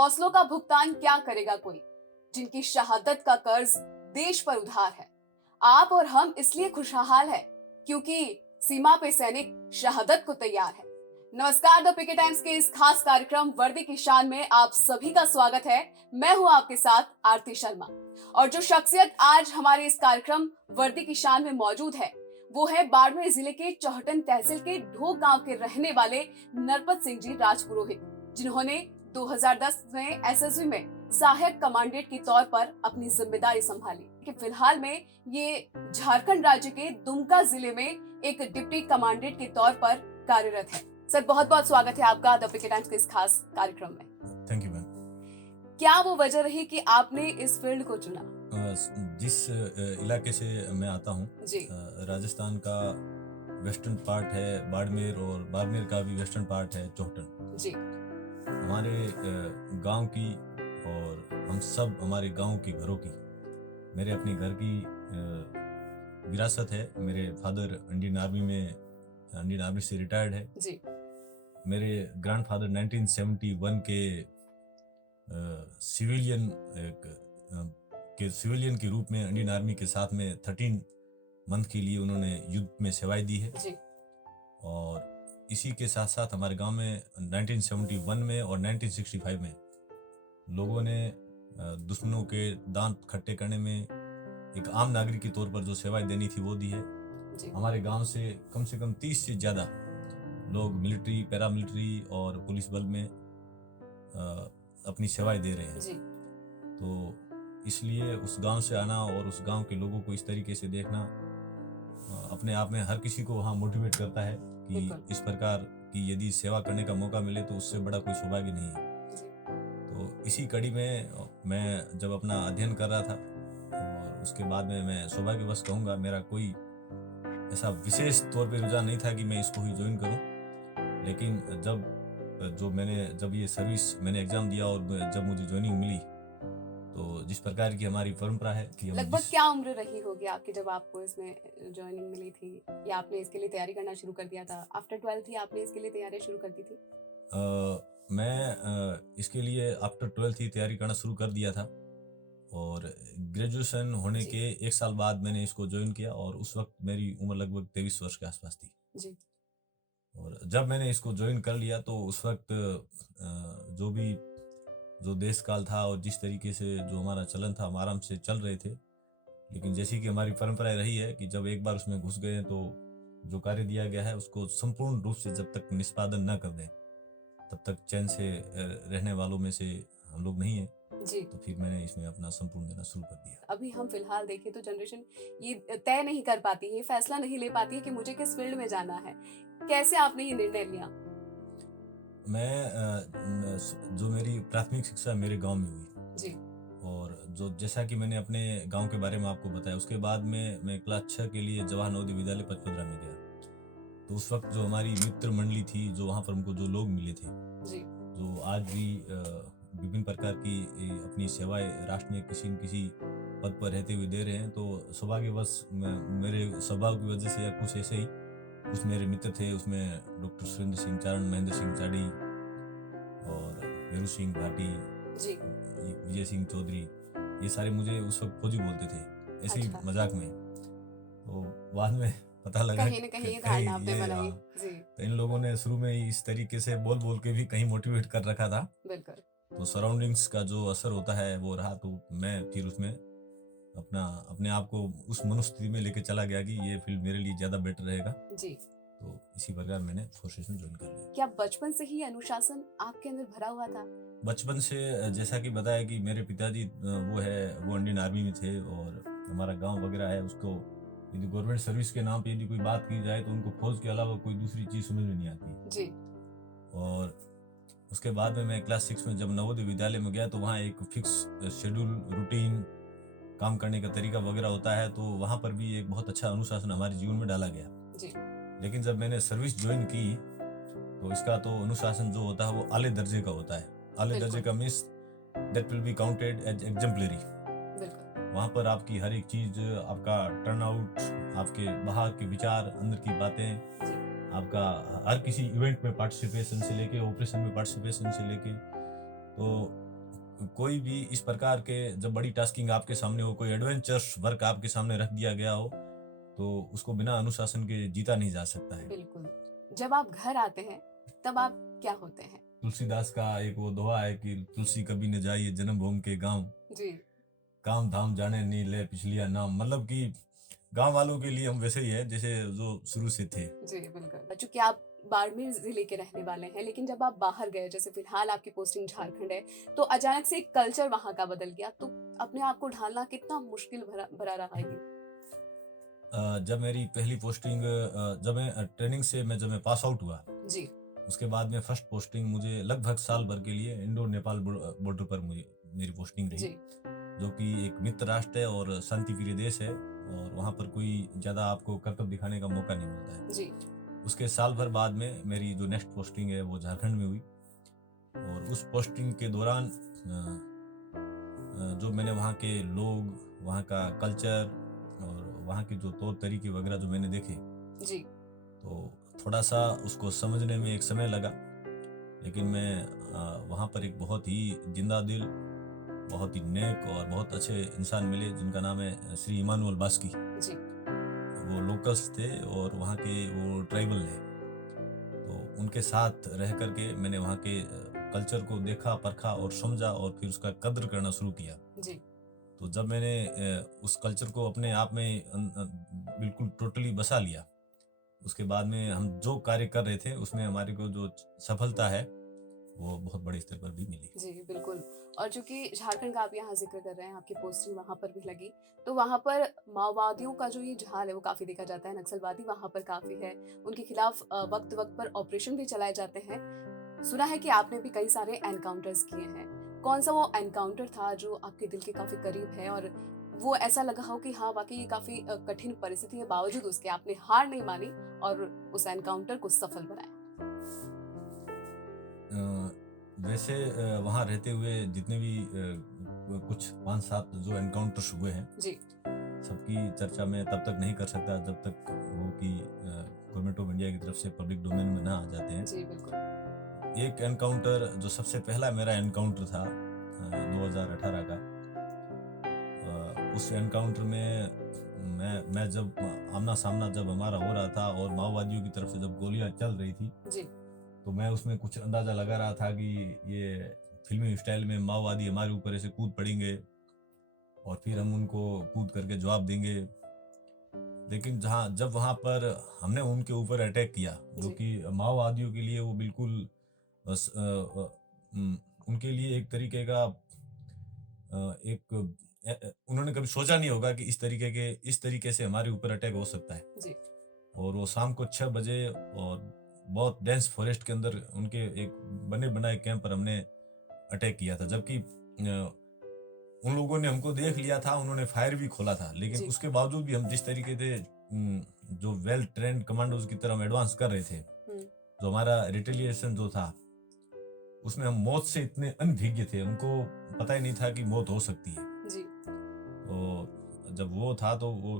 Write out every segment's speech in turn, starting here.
हौसलों का भुगतान क्या करेगा कोई जिनकी शहादत का कर्ज देश पर उधार है। आप और हम इसलिए खुशहाल है क्योंकि सीमा पे सैनिक शहादत को तैयार है। नमस्कार, द पीके टाइम्स के इस खास कार्यक्रम वर्दी की शान में आप सभी का स्वागत है। मैं हूं आपके साथ आरती शर्मा और जो शख्सियत आज हमारे इस कार्यक्रम वर्दी की शान में मौजूद है वो है बाड़मेर जिले के चौहटन तहसील के ढोक गांव के रहने वाले नरपत सिंह जी राजपुरोहित, जिन्होंने 2010 में एसएसबी में सहायक कमांडेंट के तौर पर अपनी जिम्मेदारी संभाली। कि फिलहाल में ये झारखंड राज्य के दुमका जिले में एक डिप्टी कमांडेंट के तौर पर कार्यरत है। सर, बहुत बहुत स्वागत है आपका द पीके टाइम्स के इस खास कार्यक्रम में। Thank you ma'am. क्या वो वजह रही कि आपने इस फील्ड को चुना? जिस इलाके से मैं आता हूँ, राजस्थान का वेस्टर्न पार्ट है बाड़मेर और बाड़मेर का भी वेस्टर्न पार्ट है चौहटन जी। हमारे गांव की और हम सब हमारे गांव के घरों की, मेरे अपने घर की विरासत है। मेरे फादर इंडियन आर्मी से रिटायर्ड है जी। मेरे ग्रैंडफादर 1971 के सिविलियन के रूप में इंडियन आर्मी के साथ में 13 मंथ के लिए उन्होंने युद्ध में सेवाएं दी है जी। और इसी के साथ साथ हमारे गांव में 1971 में और 1965 में लोगों ने दुश्मनों के दांत खट्टे करने में एक आम नागरिक के तौर पर जो सेवाएं देनी थी वो दी है। हमारे गांव से कम 30 से ज़्यादा लोग मिलिट्री, पैरामिलिट्री और पुलिस बल में अपनी सेवाएं दे रहे हैं जी। तो इसलिए उस गांव से आना और उस गांव के लोगों को इस तरीके से देखना अपने आप में हर किसी को वहाँ मोटिवेट करता है कि इस प्रकार की यदि सेवा करने का मौका मिले तो उससे बड़ा कोई सौभाग्य नहीं है। तो इसी कड़ी में मैं जब अपना अध्ययन कर रहा था और उसके बाद में मैं सौभाग्यवश कहूँगा मेरा कोई ऐसा विशेष तौर पे रुझान नहीं था कि मैं इसको ही ज्वाइन करूँ, लेकिन जब ये सर्विस मैंने एग्जाम दिया और जब मुझे ज्वाइनिंग मिली तो जिस प्रकार की हमारी परंपरा है कि लगभग क्या उम्र रही होगी आपकी जब आपको इसमें ज्वाइनिंग मिली थी, या आपने इसके लिए तैयारी करना शुरू कर दिया था? आफ्टर 12th ही आपने इसके लिए तैयारी शुरू कर दी थी? मैं इसके लिए आफ्टर 12th ही तैयारी करना शुरू कर दिया था और ग्रेजुएशन होने के 1 साल बाद मैंने इसको ज्वाइन किया और उस वक्त मेरी उम्र लगभग 23 वर्ष के आसपास थी जी। और जब मैंने इसको ज्वाइन कर लिया तो उस वक्त जो देश काल था और जिस तरीके से जो हमारा चलन था हम आराम से चल रहे थे, लेकिन जैसी कि हमारी परंपरा रही है कि जब एक बार उसमें घुस गए तो जो कार्य दिया गया है उसको संपूर्ण रूप से जब तक निष्पादन न कर दें तब तक चैन से रहने वालों में से हम लोग नहीं है जी। तो फिर मैंने इसमें अपना संपूर्ण देना शुरू कर दिया। अभी हम फिलहाल देखें तो जनरेशन ये तय नहीं कर पाती है, फैसला नहीं ले पाती है कि मुझे किस फील्ड में जाना है। कैसे आपने ये निर्णय लिया? जो मेरी प्राथमिक शिक्षा मेरे गांव में हुई जी। और जो जैसा कि मैंने अपने गांव के बारे में आपको बताया, उसके बाद में मैं क्लास 6 के लिए जवाहर नवोदय विद्यालय पचपदरा में गया। तो उस वक्त जो हमारी मित्र मंडली थी, जो वहाँ पर हमको जो लोग मिले थे जी। जो आज भी विभिन्न प्रकार की अपनी सेवाएं राष्ट्र में किसी न किसी पद पर रहते हुए दे रहे हैं, तो सौभाग्यवश मेरे स्वभाव की वजह से या कुछ ऐसे ही कुछ मेरे मित्र थे। उसमें डॉक्टर सुरेंद्र सिंह चारण, महेंद्र सिंह चाड़ी और वीरू सिंह भाटी, विजय सिंह चौधरी, ये सारे मुझे उस वक्त फौजी बोलते थे ऐसे ही मजाक में। तो बाद में पता लगा तो इन लोगों ने शुरू में ही इस तरीके से बोल के भी कहीं मोटिवेट कर रखा था। बिल्कुल। तो सराउंडिंग्स का जो असर होता है वो रहा, तो मैं फिर उसमें अपने आप को उस मनोस्थिति में लेके चला गया कि ये फील्ड मेरे लिए ज्यादा बेटर रहेगा जी। तो इसी प्रकार मैंने फोर्सेस में ज्वाइन कर लिया। क्या बचपन से ही अनुशासन आपके अंदर भरा हुआ था? बचपन से जैसा कि बताया कि मेरे पिताजी वो इंडियन आर्मी में थे और हमारा गांव वगैरह है, उसको यदि गवर्नमेंट सर्विस के नाम पे यदि कोई बात की जाए तो उनको फौज के अलावा कोई दूसरी चीज समझ में नहीं आती जी। और उसके बाद में मैं क्लास 6 में जब नवोदय विद्यालय में गया तो वहाँ एक फिक्स शेड्यूल, रूटीन, काम करने का तरीका वगैरह होता है, तो वहाँ पर भी एक बहुत अच्छा अनुशासन हमारे जीवन में डाला गया जी। लेकिन जब मैंने सर्विस ज्वाइन की तो इसका तो अनुशासन जो होता है वो आले दर्जे का होता है। आले दर्जे का means that will be counted as exemplary. वहाँ पर आपकी हर एक चीज, आपका टर्नआउट, आपके बाहर के विचार, अंदर की बातें, आपका हर किसी इवेंट में पार्टिसिपेशन से लेके ऑपरेशन में पार्टिसिपेशन से लेके, तो कोई भी इस प्रकार के जब बड़ी टास्किंग आपके सामने हो, कोई एडवेंचर्स वर्क आपके सामने रख दिया गया हो, तो उसको बिना अनुशासन के जीता नहीं जा सकता है। बिल्कुल। जब आप घर आते हैं तब आप क्या होते हैं? तुलसीदास का एक वो दोहा है कि तुलसी कभी न जाइए जन्मभूमि के गांव, जी। काम धाम जाने नहीं ले पिछलिया नाम। मतलब कि गांव वालों के लिए हम वैसे ही है जैसे जो शुरू से थे। जी, बिल्कुल। चूँकि आप बाड़मेर ज़िले के रहने वाले हैं, लेकिन जब आप बाहर गए, जैसे फ़िलहाल आपकी पोस्टिंग झारखंड है, तो अचानक से कल्चर वहाँ का बदल गया, तो अपने आप को ढालना कितना मुश्किल भरा भरा रहा ये? जब मेरी पहली पोस्टिंग जब मैं ट्रेनिंग से जब मैं पास आउट हुआ, जी। उसके बाद में फर्स्ट पोस्टिंग मुझे लगभग साल भर के लिए इंडो नेपाल बॉर्डर पर मुझे मेरी पोस्टिंग रही, जी। जो कि एक मित्र राष्ट्र है और शांति प्रिय देश है, और वहाँ पर कोई ज़्यादा आपको कर्तव्य दिखाने का मौका नहीं मिलता है। जी। उसके साल भर बाद में मेरी जो नेक्स्ट पोस्टिंग है वो झारखंड में हुई, और उस पोस्टिंग के दौरान जो मैंने वहाँ के लोग, वहाँ का कल्चर और वहाँ के जो तौर तरीके वगैरह जो मैंने देखे, जी। तो थोड़ा सा उसको समझने में एक समय लगा। लेकिन मैं वहाँ पर एक बहुत ही जिंदा दिल, बहुत ही नेक और बहुत अच्छे इंसान मिले, जिनका नाम है श्री इमानुअल बास्की। जी। वो लोकल्स थे और वहाँ के वो ट्राइबल है, तो उनके साथ रह करके मैंने वहाँ के कल्चर को देखा, परखा और समझा, और फिर उसका कद्र करना शुरू किया। जी। तो जब मैंने उस कल्चर को अपने आप में बिल्कुल टोटली बसा लिया, उसके बाद में हम जो कार्य कर रहे थे उसमें हमारे को जो सफलता है वो बहुत बड़े स्तर पर भी मिली। जी, बिल्कुल। और चूँकि झारखंड का आप यहाँ ज़िक्र कर रहे हैं, आपकी पोस्टिंग वहाँ पर भी लगी, तो वहाँ पर माओवादियों का जो ये जाल है वो काफ़ी देखा जाता है, नक्सलवादी वहाँ पर काफ़ी है, उनके खिलाफ वक़्त-वक़्त पर ऑपरेशन भी चलाए जाते हैं। सुना है कि आपने भी कई सारे एनकाउंटर्स किए हैं। कौन-सा वो एनकाउंटर था जो आपके दिल के काफ़ी करीब है, और वो ऐसा लगा हो कि हाँ, वाक़ई ये काफ़ी कठिन परिस्थिति के बावजूद उसके आपने हार नहीं मानी और उस एनकाउंटर को सफल बनाया? वैसे वहाँ रहते हुए जितने भी कुछ 5-7 जो एनकाउंटर्स हुए हैं, जी। सबकी चर्चा मैं तब तक नहीं कर सकता जब तक वो कि गवर्नमेंट ऑफ इंडिया की तरफ से पब्लिक डोमेन में ना आ जाते हैं। जी, बिल्कुल। एक एनकाउंटर जो सबसे पहला मेरा एनकाउंटर था 2018 का, उस एनकाउंटर में मैं जब आमना सामना जब हमारा हो रहा था और माओवादियों की तरफ से जब गोलियां चल रही थी, जी। तो मैं उसमें कुछ अंदाजा लगा रहा था कि ये फिल्मी स्टाइल में माओवादी हमारे ऊपर ऐसे कूद पड़ेंगे और फिर हम उनको कूद करके जवाब देंगे। लेकिन जब वहाँ पर हमने उनके ऊपर अटैक किया, जो जी। कि माओवादियों के लिए वो बिल्कुल बस उनके लिए एक तरीके का उन्होंने कभी सोचा नहीं होगा कि इस तरीके से हमारे ऊपर अटैक हो सकता है। जी। और वो शाम को 6 बजे और बहुत डेंस फॉरेस्ट के अंदर उनके एक बने बनाए कैंप पर हमने अटैक किया था, जबकि उन लोगों ने हमको देख लिया था, उन्होंने फायर भी खोला था, लेकिन जी। उसके बावजूद भी हम जिस तरीके से जो वेल ट्रेंड कमांडोज की तरह हम एडवांस कर रहे थे, हुँ। जो हमारा रिटेलिएशन जो था उसमें हम मौत से इतने अनभिज्ञ थे, उनको पता ही नहीं था कि मौत हो सकती है। जी। तो जब वो था तो वो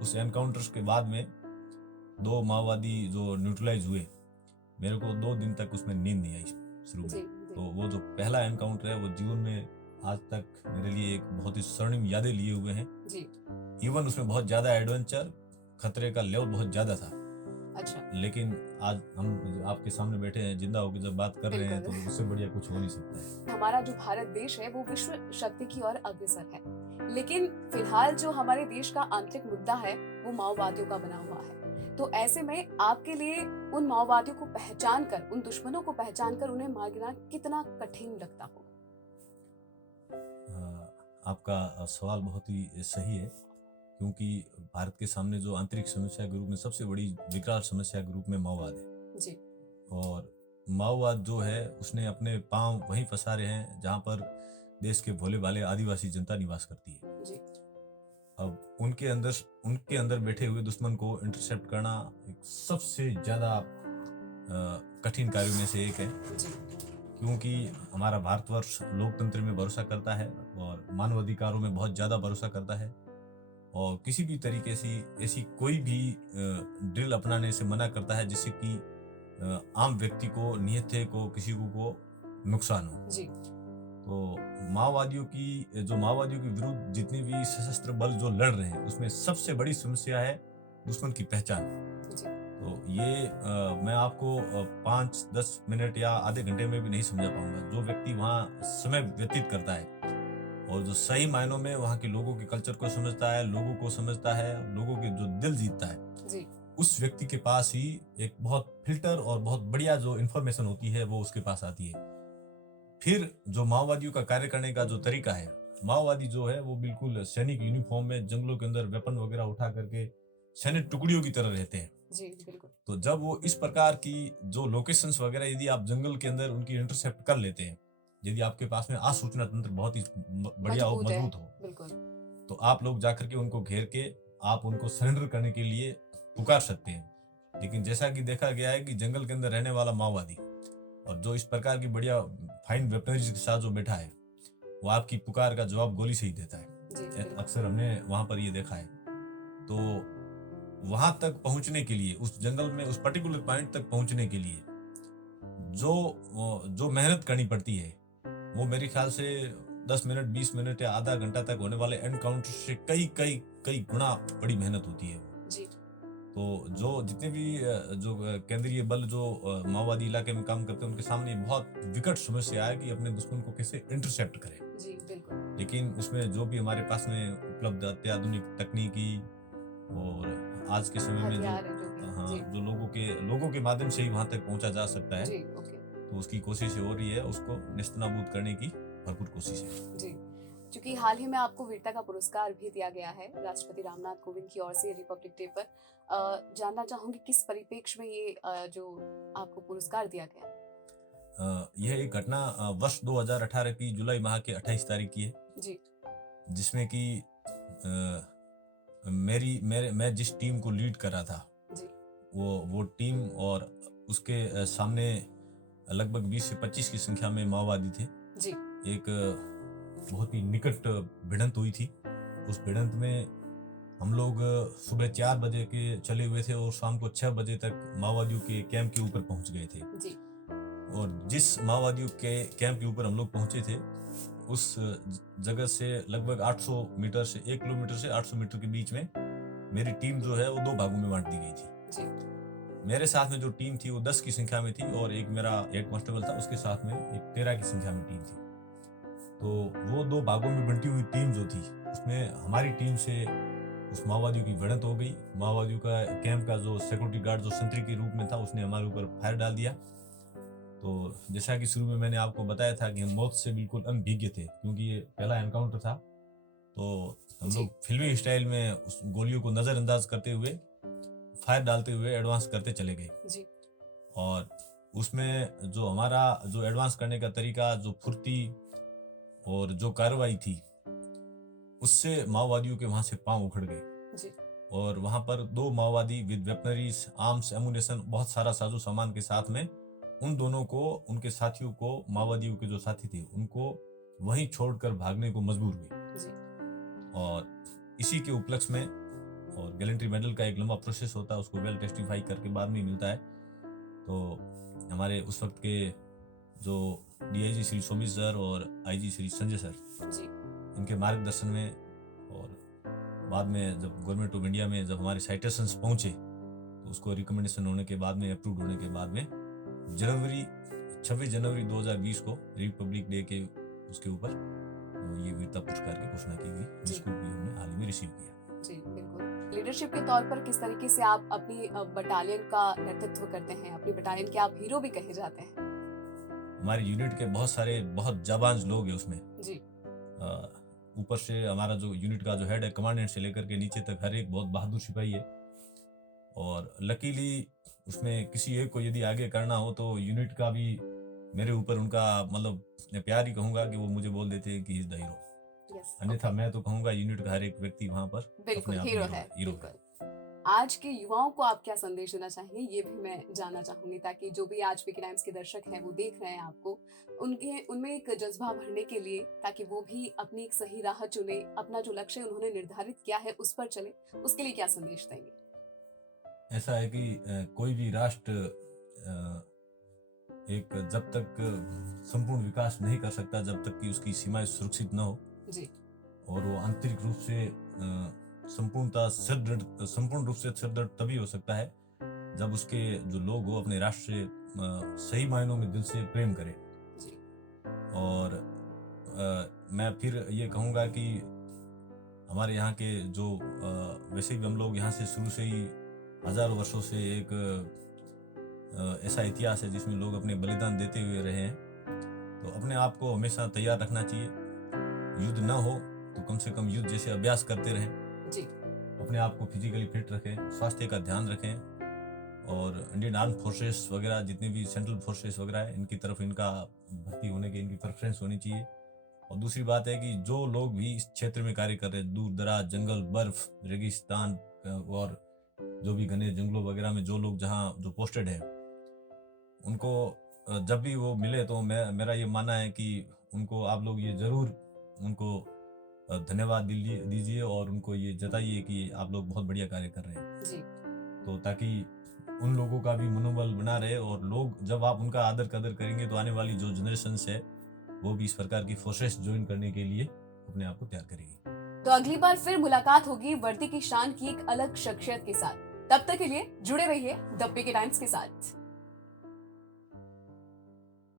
उस एनकाउंटर्स के बाद में 2 माओवादी जो न्यूट्रलाइज हुए, मेरे को 2 दिन तक उसमें नींद नहीं आई शुरू जी। में। तो वो जो पहला एनकाउंटर है वो जीवन में आज तक मेरे लिए एक बहुत ही स्वर्णिम यादें लिए हुए हैं। जी। इवन उसमें बहुत ज्यादा एडवेंचर, खतरे का लेवल बहुत ज्यादा था, अच्छा। लेकिन आज हम आपके सामने बैठे हैं जिंदा होकर जब बात कर रहे हैं, तो बिल्कुल। उससे बढ़िया कुछ हो नहीं सकता है। हमारा जो भारत देश है वो विश्व शक्ति की ओर अग्रसर है, लेकिन फिलहाल जो हमारे देश का आंतरिक मुद्दा है वो माओवादियों का बना हुआ है। तो ऐसे में आपके लिए उन माओवादियों को पहचान कर, उन दुश्मनों को पहचान कर उन्हें मारना कितना कठिन लगता होगा? आपका सवाल बहुत ही सही है, क्योंकि भारत के सामने जो आंतरिक समस्या के रूप में सबसे बड़ी विकराल समस्या के रूप में माओवाद है। जी। और माओवाद जो है उसने अपने पांव वहीं पसारे हैं जहां पर देश के भोले भाले आदिवासी जनता निवास करती है। जी। अब उनके अंदर बैठे हुए दुश्मन को इंटरसेप्ट करना एक सबसे ज्यादा कठिन कार्यों में से एक है, जी। क्योंकि हमारा भारतवर्ष लोकतंत्र में भरोसा करता है और मानवाधिकारों में बहुत ज्यादा भरोसा करता है, और किसी भी तरीके से ऐसी कोई भी ड्रिल अपनाने से मना करता है जिससे कि आम व्यक्ति को, निहत्थे को, किसी को नुकसान हो। जी। तो माओवादियों के विरुद्ध जितने भी सशस्त्र बल जो लड़ रहे हैं उसमें सबसे बड़ी समस्या है दुश्मन की पहचान। जी तो ये मैं आपको 5-10 मिनट या आधे घंटे में भी नहीं समझा पाऊंगा। जो व्यक्ति वहाँ समय व्यतीत करता है और जो सही मायनों में वहाँ के लोगों के कल्चर को समझता है, लोगों को समझता है, लोगों के जो दिल जीतता है, जी उस व्यक्ति के पास ही एक बहुत फिल्टर और बहुत बढ़िया जो इन्फॉर्मेशन होती है वो उसके पास आती है। फिर जो माओवादियों का कार्य करने का जो तरीका है, माओवादी जो है वो बिल्कुल सैनिक यूनिफॉर्म में जंगलों के अंदर वेपन वगैरह उठा करके सैनिक टुकड़ियों की तरह रहते हैं। जी बिल्कुल। तो जब वो इस प्रकार की जो लोकेशंस वगैरह यदि आप जंगल के अंदर उनकी इंटरसेप्ट कर लेते हैं, यदि आपके पास में आसूचना तंत्र बहुत ही बढ़िया और मजबूत है। मजबूत हो, बिल्कुल। तो आप लोग जाकर के उनको घेर के आप उनको सरेंडर करने के लिए पुकार सकते हैं। लेकिन जैसा कि देखा गया है कि जंगल के अंदर रहने वाला माओवादी और जो इस प्रकार की बढ़िया फाइन वेपनरीज के साथ जो बैठा है, वो आपकी पुकार का जवाब गोली से ही देता है। जी बिल्कुल। अक्सर हमने वहां पर ये देखा है। तो वहां तक पहुंचने के लिए, उस जंगल में उस पर्टिकुलर पॉइंट तक पहुंचने के लिए जो जो मेहनत करनी पड़ती है, वो मेरे ख्याल से 10 मिनट 20 मिनट या आधा घंटा तक होने वाले एनकाउंटर से कई कई कई गुना बड़ी मेहनत होती है। जी तो जो जितने भी केंद्रीय बल जो माओवादी इलाके में काम करते हैं उनके सामने ये बहुत विकट समस्या है कि अपने दुश्मन को कैसे इंटरसेप्ट करें। जी बिल्कुल। लेकिन उसमें जो भी हमारे पास में उपलब्ध अत्याधुनिक तकनीकी और आज के समय में जो हथियार है जो भी। हाँ जी जो लोगों के माध्यम से ही वहां तक पहुंचा जा सकता है, जी ओके। तो उसकी कोशिश हो रही है, उसको नेस्तनाबूद करने की भरपूर कोशिश है। जी क्योंकि हाल ही में आपको वीरता का पुरस्कार भी दिया गया है राष्ट्रपति रामनाथ कोविंद की ओर से रिपब्लिक डे पर। जानना चाहूंगी किस परिप्रेक्ष्य में ये जो आपको पुरस्कार दिया गया। यह एक घटना वर्ष 2018 की जुलाई माह के 28 तारीख की है, जी जिसमें कि मैं जिस टीम को लीड कर रहा था, जी वो टीम और उसके सामने लगभग 20 से 25 की संख्या में माओवादी थे। जी एक बहुत ही निकट भिड़ंत हुई थी। उस भिड़ंत में हम लोग सुबह 4 बजे के चले हुए थे और शाम को 6 बजे तक माओवादियों के कैंप के ऊपर पहुंच गए थे। जी और जिस माओवादियों के कैंप के ऊपर हम लोग पहुंचे थे, उस जगह से लगभग 800 मीटर से 1 किलोमीटर से 800 मीटर के बीच में मेरी टीम जो है वो 2 भागों में बांट दी गई थी। जी मेरे साथ में जो टीम थी वो 10 की संख्या में थी और एक मेरा हेड कांस्टेबल था, उसके साथ में एक 13 की संख्या में टीम थी। तो वो 2 भागों में बंटी हुई टीम जो थी, उसमें हमारी टीम से उस माओवादियों की भिड़ंत हो गई। माओवादियों का कैंप का जो सिक्योरिटी गार्ड जो संतरी के रूप में था, उसने हमारे ऊपर फायर डाल दिया। तो जैसा कि शुरू में मैंने आपको बताया था कि हम मौत से बिल्कुल अनभिज्ञ थे, क्योंकि ये पहला एनकाउंटर था। तो हम जी। लोग फिल्मी स्टाइल में उस गोलियों को नजरअंदाज करते हुए, फायर डालते हुए एडवांस करते चले गए। जी और उसमें जो हमारा जो एडवांस करने का तरीका, जो फुर्ती और जो कार्रवाई थी, उससे माओवादियों के वहां से पांव उखड़ गए। जी और वहां पर 2 माओवादी विद वेपनरीज, आर्म्स, एमुनेशन, बहुत सारा साजो सामान के साथ में उन दोनों को, उनके साथियों को, माओवादियों के जो साथी थे उनको वहीं छोड़कर भागने को मजबूर हुए। जी और इसी के उपलक्ष्य में, और गैलेंट्री मेडल का एक लंबा प्रोसेस होता है, उसको वेल टेस्टिफाई करके बाद में मिलता है। तो हमारे उस वक्त के जो डीआईजी श्री सोमी सर और आईजी श्री संजय सर, जी इनके मार्गदर्शन में, और बाद में जब गवर्नमेंट ऑफ इंडिया में जब हमारे साइटेशंस पहुंचे, तो उसको रिकमेंडेशन होने के बाद में, अप्रूव होने के बाद में 26 जनवरी 2020 को रिपब्लिक डे के उसके ऊपर ये वीरता पुरस्कार की घोषणा की गई, जिसको भी हमने हाल ही में रिसीव किया। जी बिल्कुल। लीडरशिप के तौर पर किस तरीके से आप अपनी बटालियन का नेतृत्व करते हैं, अपनी बटालियन के आप हीरो भी कहे जाते हैं। हमारे यूनिट के बहुत सारे बहुत जाबाज लोग हैं उसमें। जी ऊपर से हमारा जो यूनिट का जो हेड है, कमांडेंट से लेकर के नीचे तक हर एक बहुत बहादुर सिपाही है। और लकीली उसमें किसी एक को यदि आगे करना हो तो यूनिट का भी मेरे ऊपर उनका मतलब, मैं प्यार ही कहूंगा कि वो मुझे बोल देते हैं कि इज द हीरो। यस अन्यथा मैं तो कहूंगा यूनिट का हर एक व्यक्ति वहां पर बिल्कुल अपने आप हीरो में है। हीरो है। बिल्कुल। आज के युवाओं को आप क्या संदेश देना चाहेंगे, ये भी मैं जानना चाहूंगी, ताकि जो भी आज विकी टाइम्स के दर्शक हैं वो देख रहे हैं आपको, उनमें एक जज्बा भरने के लिए, ताकि वो भी अपनी एक सही राह चुने, अपना जो लक्ष्य उन्होंने निर्धारित किया है उस पर चले, उसके लिए क्या संदेश देंगे। ऐसा है कि कोई भी राष्ट्र एक जब तक संपूर्ण विकास नहीं कर सकता जब तक कि उसकी सीमाएं सुरक्षित न हो, जी और वो आंतरिक रूप से संपूर्ण रूप से सुदृढ़ तभी हो सकता है जब उसके जो लोग हो अपने राष्ट्र से सही मायनों में दिल से प्रेम करें। जी और मैं फिर ये कहूँगा कि हमारे यहाँ के जो वैसे भी हम लोग यहाँ से शुरू से ही हजारों वर्षों से एक ऐसा इतिहास है जिसमें लोग अपने बलिदान देते हुए रहे हैं, तो अपने आप को हमेशा तैयार रखना चाहिए। युद्ध ना हो तो कम से कम युद्ध जैसे अभ्यास करते रहें, जी अपने आप को फिजिकली फिट रखें, स्वास्थ्य का ध्यान रखें, और इंडियन आर्म फोर्सेस वगैरह जितने भी सेंट्रल फोर्सेस वगैरह है इनकी तरफ इनका भर्ती होने की इनकी प्रेफरेंस होनी चाहिए। और दूसरी बात है कि जो लोग भी इस क्षेत्र में कार्य कर रहे हैं, दूर दराज जंगल, बर्फ, रेगिस्तान और जो भी घने जंगलों वगैरह में जो लोग जहाँ जो पोस्टेड है, उनको जब भी वो मिले तो मेरा ये मानना है कि उनको आप लोग ये जरूर उनको धन्यवाद दीजिए और उनको ये जताइए कि आप लोग बहुत बढ़िया कार्य कर रहे हैं। जी तो ताकि उन लोगों का भी मनोबल बना रहे, और लोग जब आप उनका आदर कदर करेंगे तो आने वाली जो जनरेशन है वो भी इस प्रकार की फोर्सेस ज्वाइन करने के लिए अपने आप को तैयार करेगी। तो अगली बार फिर मुलाकात होगी वर्दी की शान की एक अलग शख्सियत के साथ। तब तक के लिए जुड़े रहिए द पीके टाइम्स के साथ।